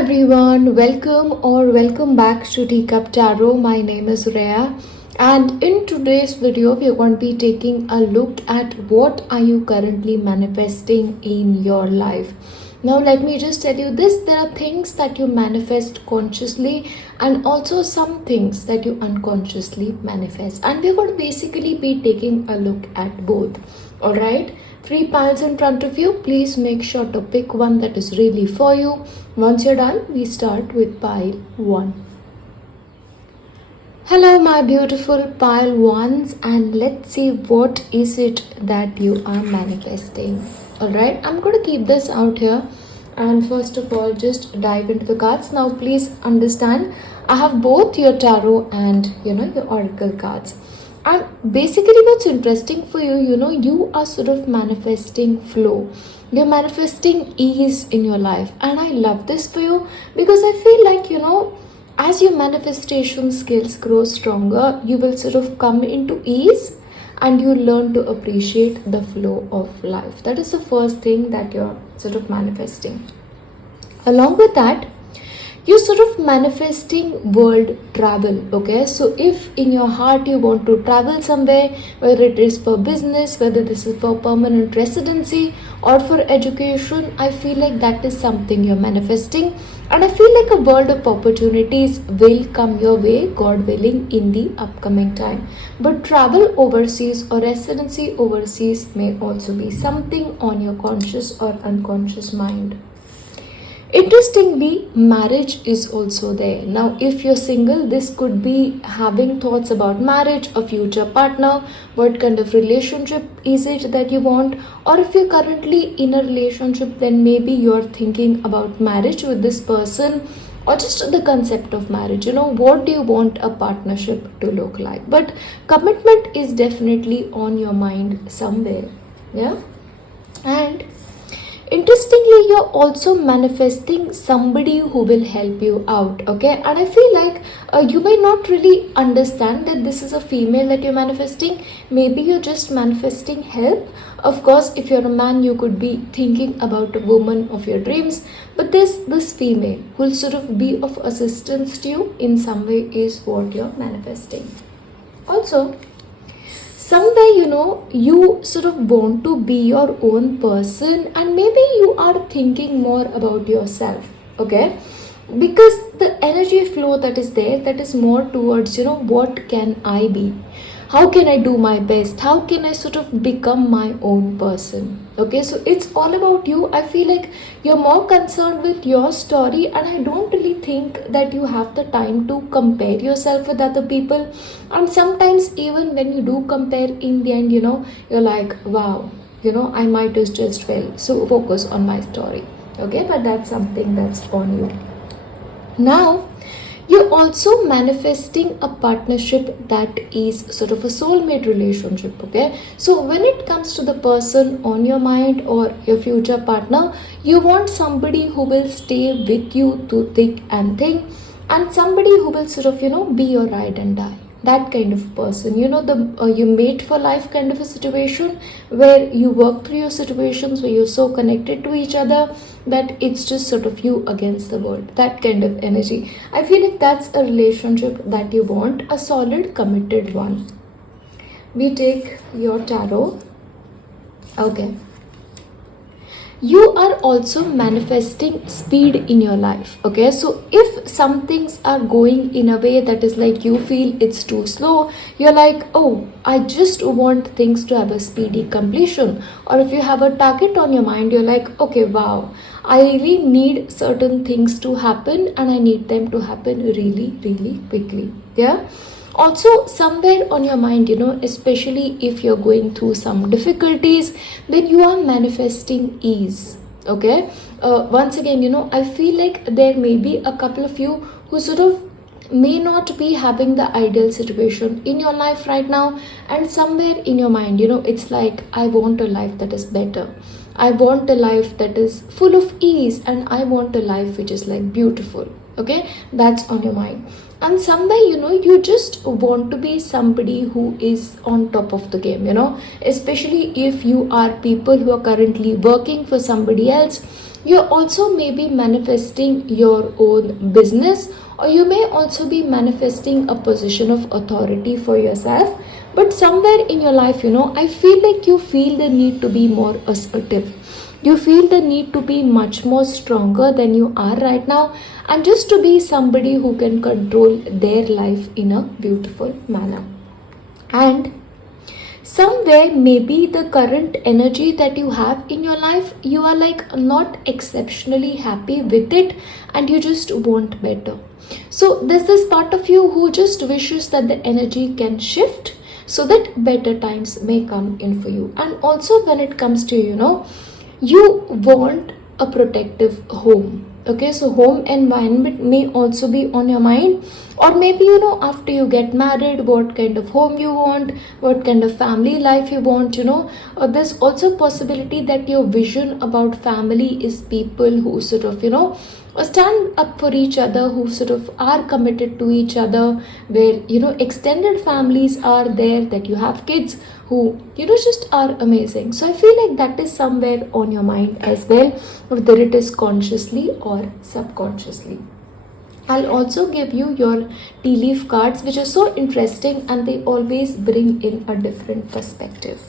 everyone, welcome back to Teacup Tarot. My name is Reya, and in today's video we are going to be taking a look at what are you currently manifesting in your life. Now let me just tell you this, there are things that you manifest consciously and also some things that you unconsciously manifest, and we're going to basically be taking a look at both. Alright, 3 piles in front of you. Please make sure to pick one that is really for you. Once you're done, we start with pile 1. Hello my beautiful pile ones, and let's see what is it that you are manifesting. Alright, I'm going to keep this out here and first of all just dive into the cards. Now please understand, I have both your tarot and your oracle cards. And basically what's interesting for you, you are sort of manifesting flow. You're manifesting ease in your life. And I love this for you because I feel like, as your manifestation skills grow stronger, you will sort of come into ease and you learn to appreciate the flow of life. That is the first thing that you're sort of manifesting. Along with that, you're sort of manifesting world travel. Okay, so if in your heart you want to travel somewhere, whether it is for business, whether this is for permanent residency or for education, I feel like that is something you're manifesting. And I feel like a world of opportunities will come your way, God willing, in the upcoming time. But travel overseas or residency overseas may also be something on your conscious or unconscious mind. Interestingly, marriage is also there. Now, if you're single, this could be having thoughts about marriage, a future partner, what kind of relationship is it that you want, or if you're currently in a relationship, then maybe you're thinking about marriage with this person or just the concept of marriage. What do you want a partnership to look like? But commitment is definitely on your mind somewhere. Yeah. And interestingly, you're also manifesting somebody who will help you out. Okay, and I feel like you may not really understand that this is a female that you're manifesting. Maybe you're just manifesting help. Of course, if you're a man, you could be thinking about a woman of your dreams, but this female who will sort of be of assistance to you in some way is what you're manifesting. Also, somewhere you sort of want to be your own person, and maybe you are thinking more about yourself. Okay, because the energy flow that is there, that is more towards what can I be, how can I do my best, how can I sort of become my own person. Okay, so it's all about you. I feel like you're more concerned with your story, and I don't really think that you have the time to compare yourself with other people. And sometimes even when you do compare, in the end you're like, wow, I might have just failed, so focus on my story. Okay, but that's something that's on you. Now you're also manifesting a partnership that is sort of a soulmate relationship. Okay, so when it comes to the person on your mind or your future partner, you want somebody who will stay with you through thick and thin, and somebody who will sort of be your ride and die. That kind of person, you mate for life kind of a situation where you work through your situations, where you're so connected to each other that it's just sort of you against the world. That kind of energy. I feel like that's a relationship that you want, a solid, committed one. We take your tarot. Okay. You are also manifesting speed in your life. Okay, so if some things are going in a way that is like you feel it's too slow, you're like, oh, I just want things to have a speedy completion. Or if you have a target on your mind, you're like, okay, wow, I really need certain things to happen, and I need them to happen really, really quickly. Yeah. Also, somewhere on your mind, especially if you're going through some difficulties, then you are manifesting ease. Okay, once again, I feel like there may be a couple of you who sort of may not be having the ideal situation in your life right now, and somewhere in your mind, it's like, I want a life that is better. I want a life that is full of ease, and I want a life which is like beautiful. Okay, that's on your mind. And somewhere you just want to be somebody who is on top of the game, especially if you are people who are currently working for somebody else. You're also maybe manifesting your own business, or you may also be manifesting a position of authority for yourself. But somewhere in your life, I feel like you feel the need to be more assertive. You feel the need to be much more stronger than you are right now, and just to be somebody who can control their life in a beautiful manner. And somewhere maybe the current energy that you have in your life, you are like not exceptionally happy with it, and you just want better. So there's this part of you who just wishes that the energy can shift so that better times may come in for you. And also when it comes to you want a protective home. Okay, so home environment may also be on your mind, or maybe after you get married, what kind of home you want, what kind of family life you want. There's also possibility that your vision about family is people who sort of stand up for each other, who sort of are committed to each other, where extended families are there, that you have kids who just are amazing. So I feel like that is somewhere on your mind as well, whether it is consciously or subconsciously. I'll also give you your tea leaf cards, which are so interesting and they always bring in a different perspective.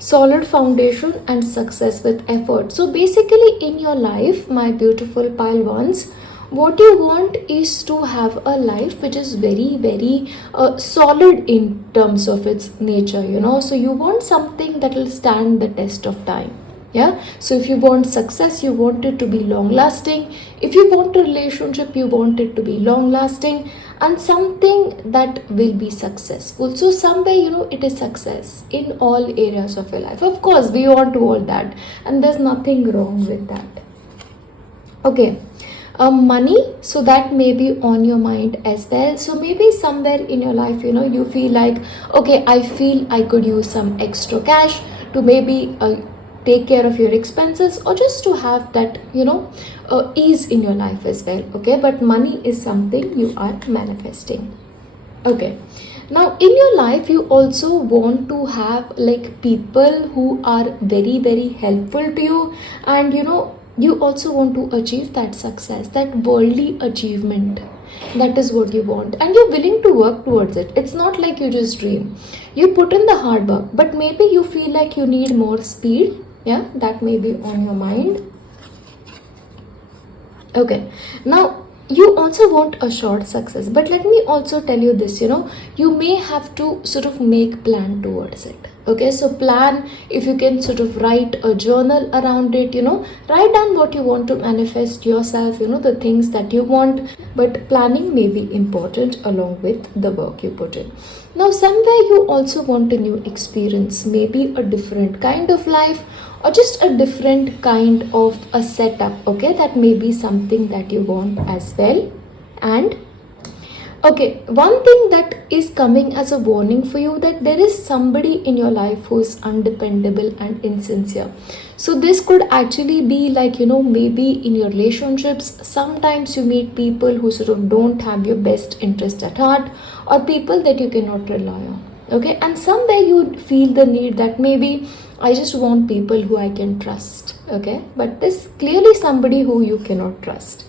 Solid foundation and success with effort. So basically in your life, my beautiful pile ones, what you want is to have a life which is very very solid in terms of its nature. So you want something that will stand the test of time. Yeah, so if you want success, you want it to be long lasting. If you want a relationship, you want it to be long lasting, and something that will be successful. So somewhere it is success in all areas of your life. Of course we want all that, and there's nothing wrong with that. Okay, money, so that may be on your mind as well. So maybe somewhere in your life you feel like, okay, I feel I could use some extra cash to maybe take care of your expenses, or just to have that ease in your life as well. Okay, but money is something you are manifesting. Okay, now in your life you also want to have like people who are very very helpful to you, and you also want to achieve that success, that worldly achievement. That is what you want, and you're willing to work towards it. It's not like you just dream. You put in the hard work, but maybe you feel like you need more speed. Yeah, that may be on your mind. Okay, now you also want a short success, but let me also tell you this, you may have to sort of make plan towards it. Okay, so plan, if you can sort of write a journal around it, write down what you want to manifest yourself, the things that you want, but planning may be important along with the work you put in. Now somewhere you also want a new experience, maybe a different kind of life, or just a different kind of a setup. Okay, that may be something that you want as well. And okay, one thing that is coming as a warning for you, that there is somebody in your life who is undependable and insincere. So this could actually be like, maybe in your relationships, sometimes you meet people who sort of don't have your best interest at heart, or people that you cannot rely on. Okay, and somewhere you feel the need that maybe I just want people who I can trust. Okay, but this clearly somebody who you cannot trust.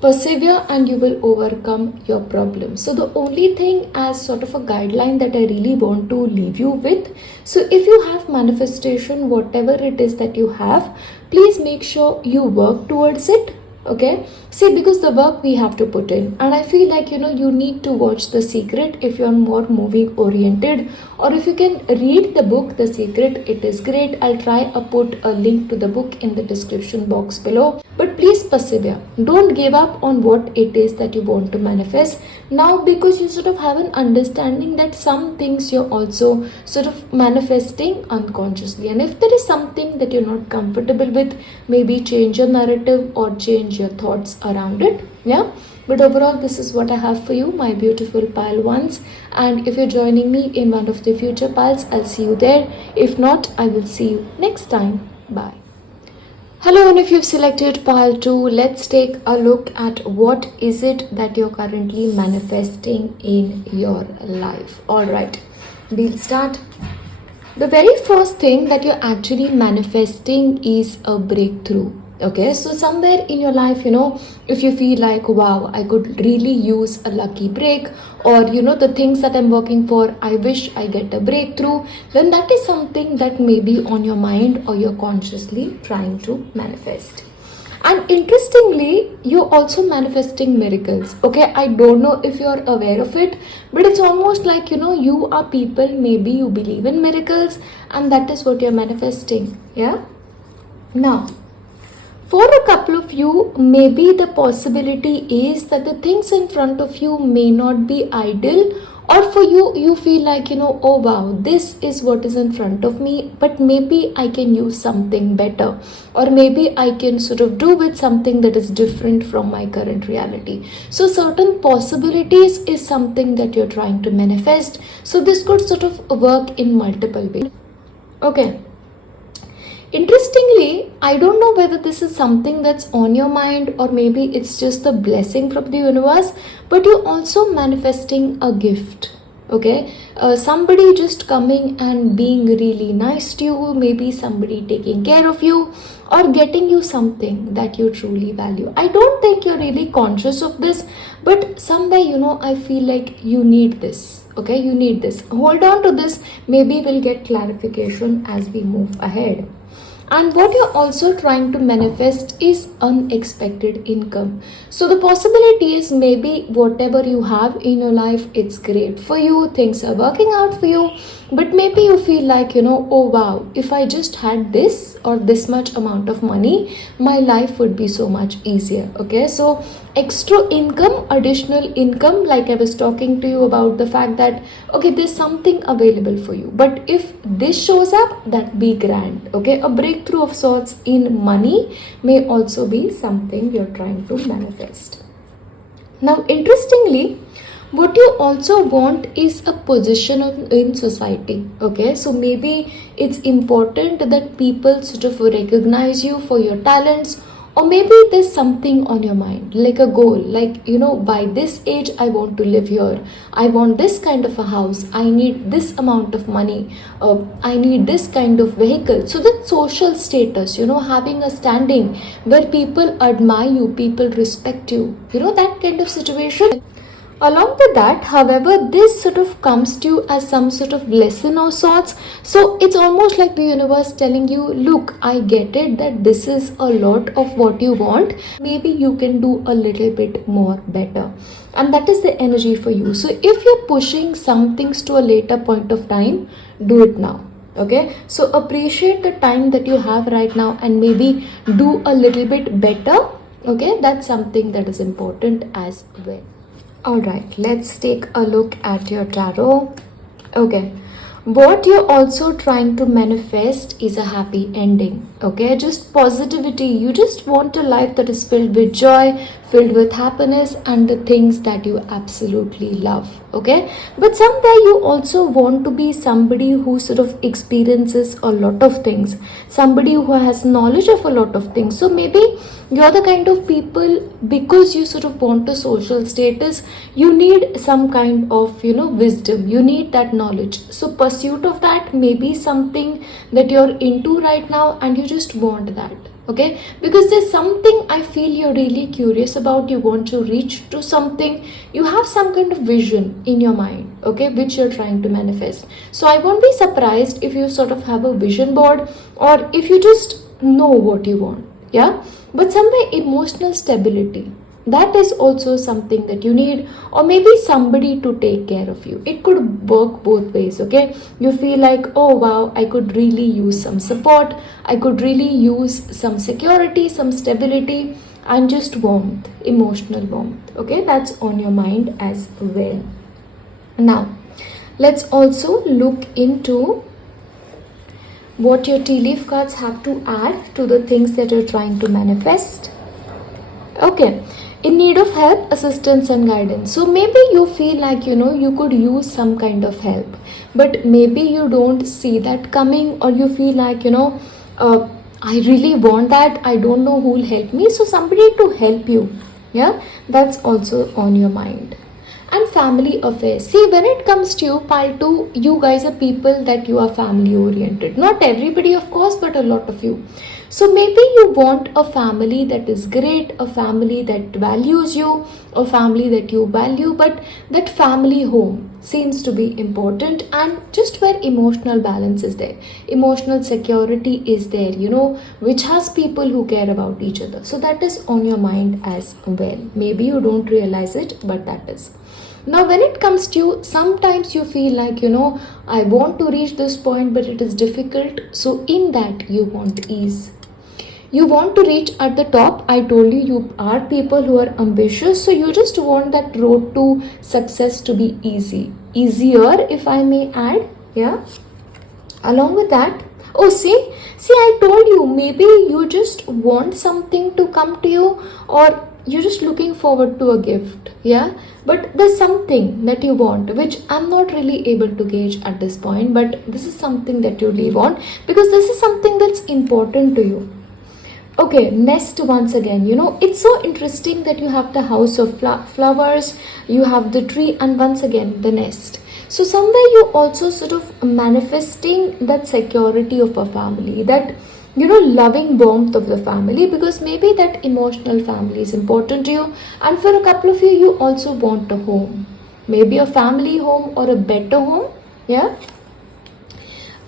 Persevere and you will overcome your problems. So the only thing as sort of a guideline that I really want to leave you with, so if you have manifestation, whatever it is that you have, please make sure you work towards it. Okay, see, because the work we have to put in, and I feel like you need to watch The Secret if you're more movie oriented, or if you can read the book The Secret, it is great. I'll try to put a link to the book in the description box below. But please persevere, don't give up on what it is that you want to manifest now, because you sort of have an understanding that some things you're also sort of manifesting unconsciously, and if there is something that you're not comfortable with, maybe change your narrative or change your thoughts around it. Yeah, but overall this is what I have for you, my beautiful pile ones. And if you're joining me in one of the future piles, I'll see you there. If not, I will see you next time. Bye. Hello, and if you've selected pile 2, let's take a look at what is it that you're currently manifesting in your life. All right, we'll start. The very first thing that you're actually manifesting is a breakthrough. Okay, so somewhere in your life, if you feel like, wow, I could really use a lucky break, or the things that I'm working for, I wish I get a breakthrough, then that is something that may be on your mind or you're consciously trying to manifest. And interestingly, you're also manifesting miracles. Okay, I don't know if you're aware of it, but it's almost like you are people, maybe you believe in miracles, and that is what you're manifesting. Yeah. Now, for a couple of you, maybe the possibility is that the things in front of you may not be ideal, or for you, you feel like, oh wow, this is what is in front of me, but maybe I can use something better, or maybe I can sort of do with something that is different from my current reality. So, certain possibilities is something that you're trying to manifest. So, this could sort of work in multiple ways. Okay. Interestingly, I don't know whether this is something that's on your mind or maybe it's just a blessing from the universe, but you're also manifesting a gift. Okay, somebody just coming and being really nice to you, maybe somebody taking care of you or getting you something that you truly value. I don't think you're really conscious of this, but somewhere, I feel like you need this. Okay, you need this. Hold on to this. Maybe we'll get clarification as we move ahead. And what you're also trying to manifest is unexpected income. So the possibility is maybe whatever you have in your life, it's great for you, things are working out for you, but maybe you feel like, oh wow, if I just had this or this much amount of money, my life would be so much easier. Okay, so extra income, additional income, like I was talking to you about the fact that, okay, there's something available for you, but if this shows up, that be grand. Okay, a breakthrough of sorts in money may also be something you're trying to manifest. Now, interestingly, what you also want is a position in society. Okay, so maybe it's important that people sort of recognize you for your talents, or maybe there's something on your mind, like a goal, like by this age I want to live here, I want this kind of a house, I need this amount of money, I need this kind of vehicle. So that social status, having a standing where people admire you, people respect you, that kind of situation. Along with that, however, this sort of comes to you as some sort of lesson or sorts. So it's almost like the universe telling you, look, I get it that this is a lot of what you want. Maybe you can do a little bit more better. And that is the energy for you. So if you're pushing some things to a later point of time, do it now. Okay, so appreciate the time that you have right now and maybe do a little bit better. Okay, that's something that is important as well. Alright, let's take a look at your tarot. Okay, what you're also trying to manifest is a happy ending. Okay, just positivity. You just want a life that is filled with joy, filled with happiness, and the things that you absolutely love. Okay, but somewhere you also want to be somebody who sort of experiences a lot of things, somebody who has knowledge of a lot of things. So maybe you're the kind of people, because you sort of want a social status, you need some kind of wisdom, you need that knowledge. So pursuit of that may be something that you're into right now and you just want that. Okay, because there's something I feel you're really curious about, you want to reach to something, you have some kind of vision in your mind, okay, which you're trying to manifest. So I won't be surprised if you sort of have a vision board, or if you just know what you want. Yeah, but somewhere emotional stability, that is also something that you need, or maybe somebody to take care of you. It could work both ways. Okay, you feel like, oh wow, I could really use some support, I could really use some security, some stability, and just warmth, emotional warmth. Okay, that's on your mind as well. Now let's also look into what your tea leaf cards have to add to the things that you're trying to manifest. Okay, in need of help, assistance and guidance. So maybe you feel like you could use some kind of help, but maybe you don't see that coming, or you feel like I really want that, I don't know who will help me, so somebody to help you. Yeah, that's also on your mind. and family affairs. See, when it comes to you, pile 2, you guys are people that you are family oriented. Not everybody, of course, but a lot of you. So maybe you want a family that is great, a family that values you, a family that you value, but that family home seems to be important, and just where emotional balance is there, emotional security is there, which has people who care about each other. So that is on your mind as well. Maybe you don't realize it, but that is. Now, when it comes to you, sometimes you feel like, I want to reach this point, but it is difficult. So in that, you want ease. You want to reach at the top. I told you, you are people who are ambitious. So you just want that road to success to be easy. Easier, if I may add. Yeah. Along with that, oh, see, I told you, maybe you just want something to come to you, or you're just looking forward to a gift. Yeah. But there's something that you want, which I'm not really able to gauge at this point. But this is something that you really want, because this is something that's important to you. Okay, nest once again. It's so interesting that you have the house of flowers, you have the tree, and once again the nest. So somewhere you also sort of manifesting that security of a family, that loving warmth of the family, because maybe that emotional family is important to you. And for a couple of you also want a home, maybe a family home or a better home. Yeah.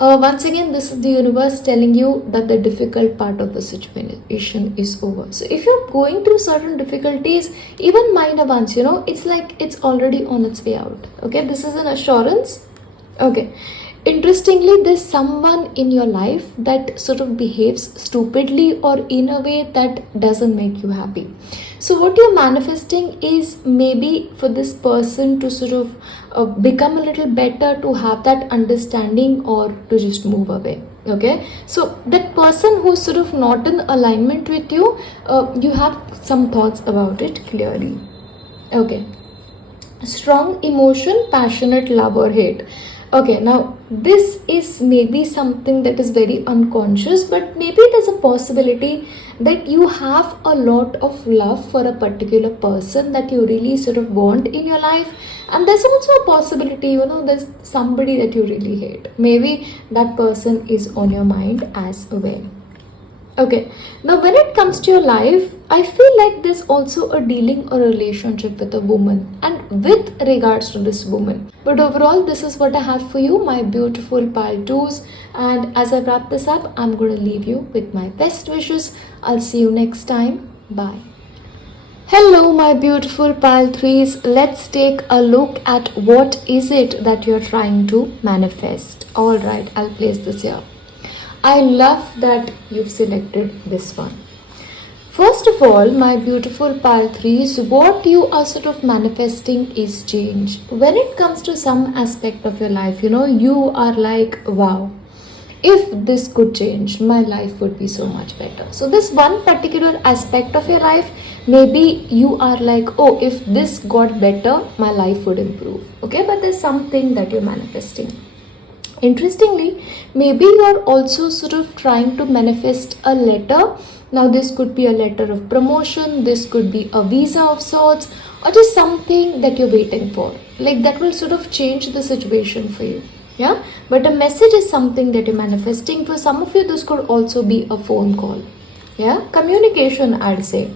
Once again, this is the universe telling you that the difficult part of the situation is over. So if you're going through certain difficulties, even minor ones, it's like it's already on its way out. Okay, this is an assurance. Okay. Interestingly, there's someone in your life that sort of behaves stupidly or in a way that doesn't make you happy. So what you're manifesting is maybe for this person to sort of become a little better, to have that understanding, or to just move away. Okay, so that person who's sort of not in alignment with you, you have some thoughts about it clearly. Okay, strong emotion, passionate love or hate. Okay, now this is maybe something that is very unconscious, but maybe there's a possibility that you have a lot of love for a particular person that you really sort of want in your life. And there's also a possibility, there's somebody that you really hate. Maybe that person is on your mind as well. Okay, now when it comes to your life, I feel like there's also a dealing or relationship with a woman, and with regards to this woman. But overall, this is what I have for you, my beautiful pile 2s. And as I wrap this up, I'm going to leave you with my best wishes. I'll see you next time. Bye. Hello, my beautiful pile 3s. Let's take a look at what is it that you're trying to manifest. Alright, I'll place this here. I love that you've selected this one. First of all, my beautiful pile 3s, what you are sort of manifesting is change. When it comes to some aspect of your life, you are like, wow, if this could change, my life would be so much better. So this one particular aspect of your life, maybe you are like, oh, if this got better, my life would improve. Okay, but there's something that you're manifesting. Interestingly, maybe you are also sort of trying to manifest a letter. Now this could be a letter of promotion, this could be a visa of sorts, or just something that you're waiting for. Like that will sort of change the situation for you. Yeah, but a message is something that you're manifesting. For some of you, this could also be a phone call. Yeah, communication, I'd say.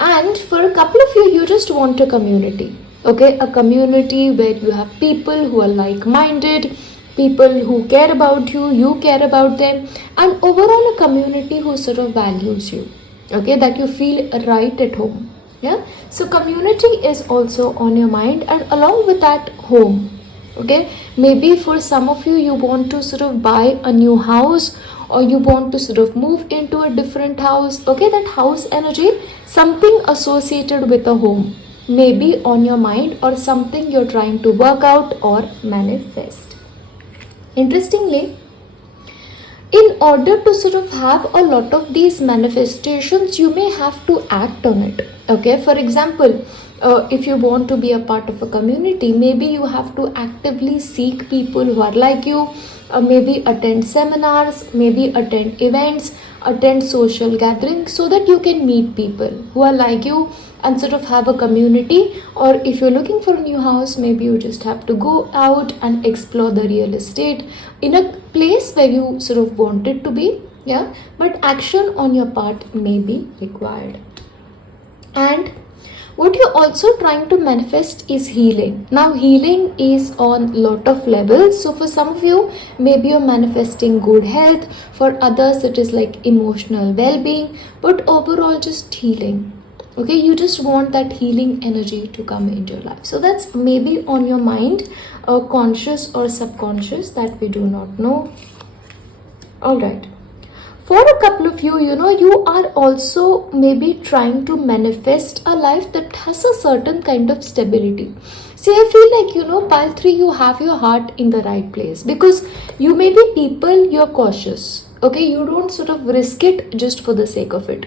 And for a couple of you, you just want a community. Okay, a community where you have people who are like-minded, people who care about you, you care about them, and overall a community who sort of values you. Okay, that you feel right at home. Yeah, so community is also on your mind, and along with that, home. Okay, maybe for some of you, you want to sort of buy a new house, or you want to sort of move into a different house. Okay, that house energy, something associated with a home, maybe on your mind, or something you're trying to work out or manifest. Interestingly, in order to sort of have a lot of these manifestations, you may have to act on it. Okay, for example, if you want to be a part of a community, maybe you have to actively seek people who are like you, maybe attend seminars, maybe attend events, attend social gatherings so that you can meet people who are like you and sort of have a community. Or if you're looking for a new house, maybe you just have to go out and explore the real estate in a place where you sort of wanted to be. Yeah, but action on your part may be required. And what you're also trying to manifest is healing. Now healing is on lot of levels. So for some of you, maybe you're manifesting good health. For others, it is like emotional well-being, but overall just healing. Okay, you just want that healing energy to come into your life. So that's maybe on your mind, conscious or subconscious, that we do not know. All right. For a couple of you, you are also maybe trying to manifest a life that has a certain kind of stability. See, I feel like, pile 3, you have your heart in the right place, because you may be people, you're cautious. Okay, you don't sort of risk it just for the sake of it.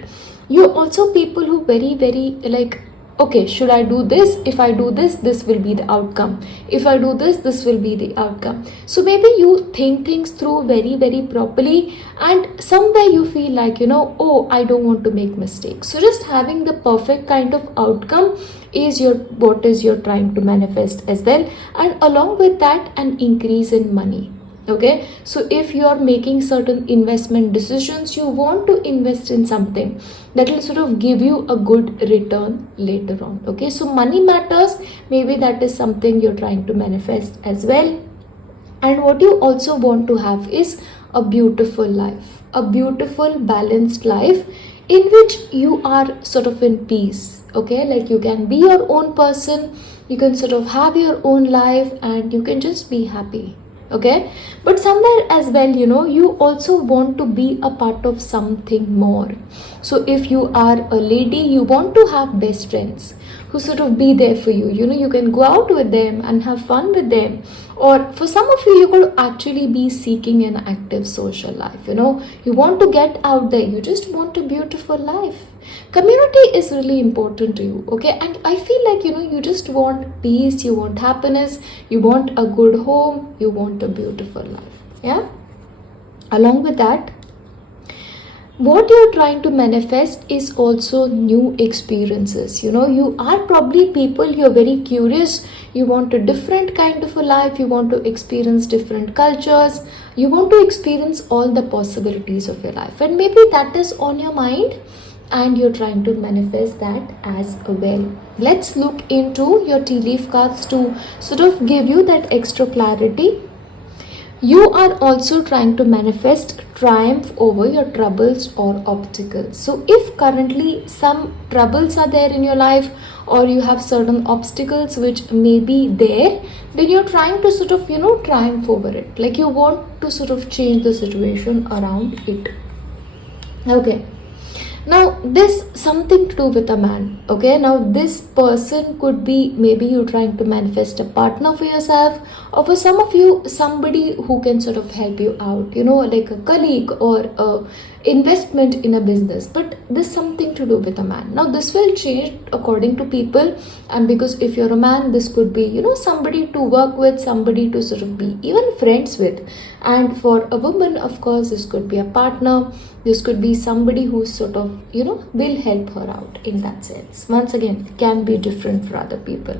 You're also people who very, very like, okay, should I do this? If I do this, this will be the outcome. If I do this, this will be the outcome. So maybe you think things through very, very properly, and somewhere you feel like, oh, I don't want to make mistakes. So just having the perfect kind of outcome is what is you're trying to manifest as well. And along with that, an increase in money. Okay, so if you are making certain investment decisions, you want to invest in something that will sort of give you a good return later on. Okay, so money matters. Maybe that is something you're trying to manifest as well. And what you also want to have is a beautiful life, a beautiful balanced life in which you are sort of in peace. Okay, like you can be your own person, you can sort of have your own life, and you can just be happy. Okay, but somewhere as well, you also want to be a part of something more. So if you are a lady, you want to have best friends who sort of be there for you. You can go out with them and have fun with them. Or for some of you, you could actually be seeking an active social life. You want to get out there, you just want a beautiful life. Community is really important to you. Okay, and I feel like you just want peace, you want happiness, you want a good home, you want a beautiful life. Yeah, along with that, what you're trying to manifest is also new experiences. You are probably people, you're very curious, you want a different kind of a life, you want to experience different cultures, you want to experience all the possibilities of your life, and maybe that is on your mind and you're trying to manifest that as well. Let's look into your tea leaf cards to sort of give you that extra clarity. You are also trying to manifest triumph over your troubles or obstacles. So if currently some troubles are there in your life, or you have certain obstacles which may be there, then you're trying to sort of triumph over it. Like you want to sort of change the situation around it. Okay. Now this something to do with a man. Okay, now this person could be maybe you trying to manifest a partner for yourself, or for some of you, somebody who can sort of help you out, like a colleague or a investment in a business. But this something to do with a man. Now this will change according to people, and because if you're a man, this could be somebody to work with, somebody to sort of be even friends with. And for a woman, of course, this could be a partner. This could be somebody who sort of, will help her out in that sense. Once again, it can be different for other people.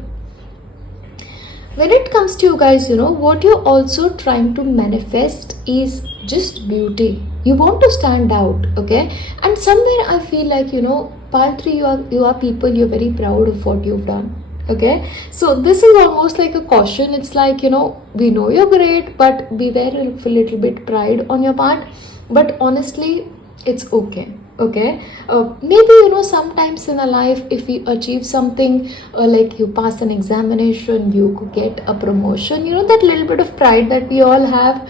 When it comes to you guys, what you're also trying to manifest is just beauty. You want to stand out, okay? And somewhere I feel like, part 3, you are people, you're very proud of what you've done. Okay, so this is almost like a caution. It's like, we know you're great, but beware of a little bit pride on your part. But honestly, it's okay. Okay, maybe sometimes in a life, if we achieve something, like you pass an examination, you could get a promotion, that little bit of pride that we all have,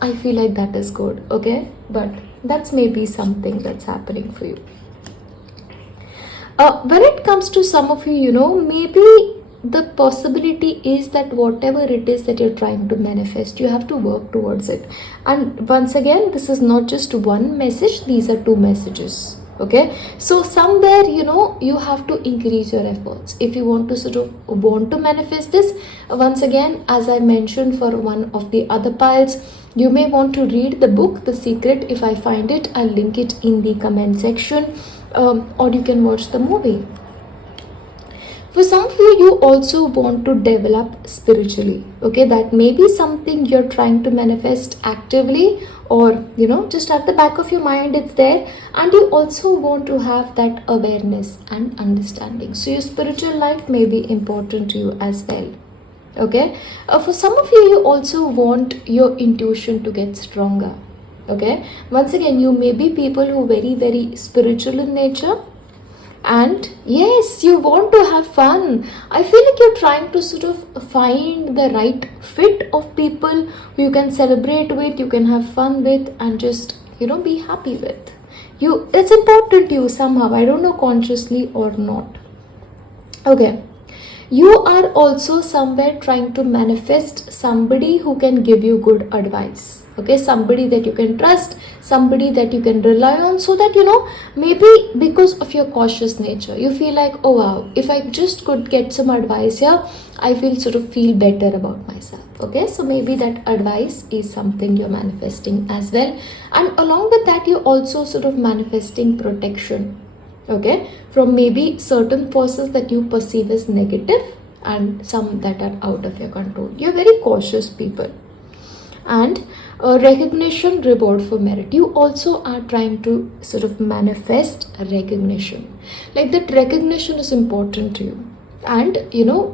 I feel like that is good. Okay, but that's maybe something that's happening for you. When it comes to some of you, maybe the possibility is that whatever it is that you're trying to manifest, you have to work towards it. And once again, this is not just one message, these are 2 messages. Okay, so somewhere you have to increase your efforts if you want to manifest this. Once again, as I mentioned for one of the other piles, You may want to read the book The Secret. If I find it, I'll link it in the comment section, or you can watch the movie. For some of you, you also want to develop spiritually. Okay, that may be something you're trying to manifest actively, or just at the back of your mind it's there, and you also want to have that awareness and understanding. So your spiritual life may be important to you as well. Okay, for some of you, you also want your intuition to get stronger. Okay, once again, you may be people who are very, very spiritual in nature, and yes, you want to have fun. I feel like you're trying to sort of find the right fit of people who you can celebrate with, you can have fun with, and just be happy with. It's important to you somehow, I don't know, consciously or not. Okay, you are also somewhere trying to manifest somebody who can give you good advice. Okay, somebody that you can trust, somebody that you can rely on, so that maybe because of your cautious nature, you feel like, oh wow, if I just could get some advice here, I will sort of feel better about myself. Okay, so maybe that advice is something you're manifesting as well. And along with that, you're also sort of manifesting protection, okay, from maybe certain forces that you perceive as negative, and some that are out of your control. You're very cautious people. And recognition, reward for merit. You also are trying to sort of manifest recognition. Like that recognition is important to you. And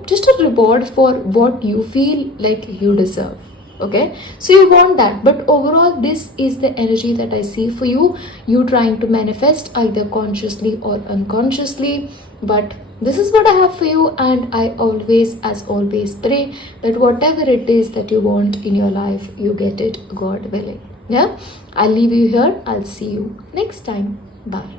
just a reward for what you feel like you deserve. Okay, so you want that, but overall this is the energy that I see for you. You trying to manifest either consciously or unconsciously, but this is what I have for you. And I always, as always, pray that whatever it is that you want in your life, you get it, God willing. Yeah, I'll leave you here. I'll see you next time. Bye.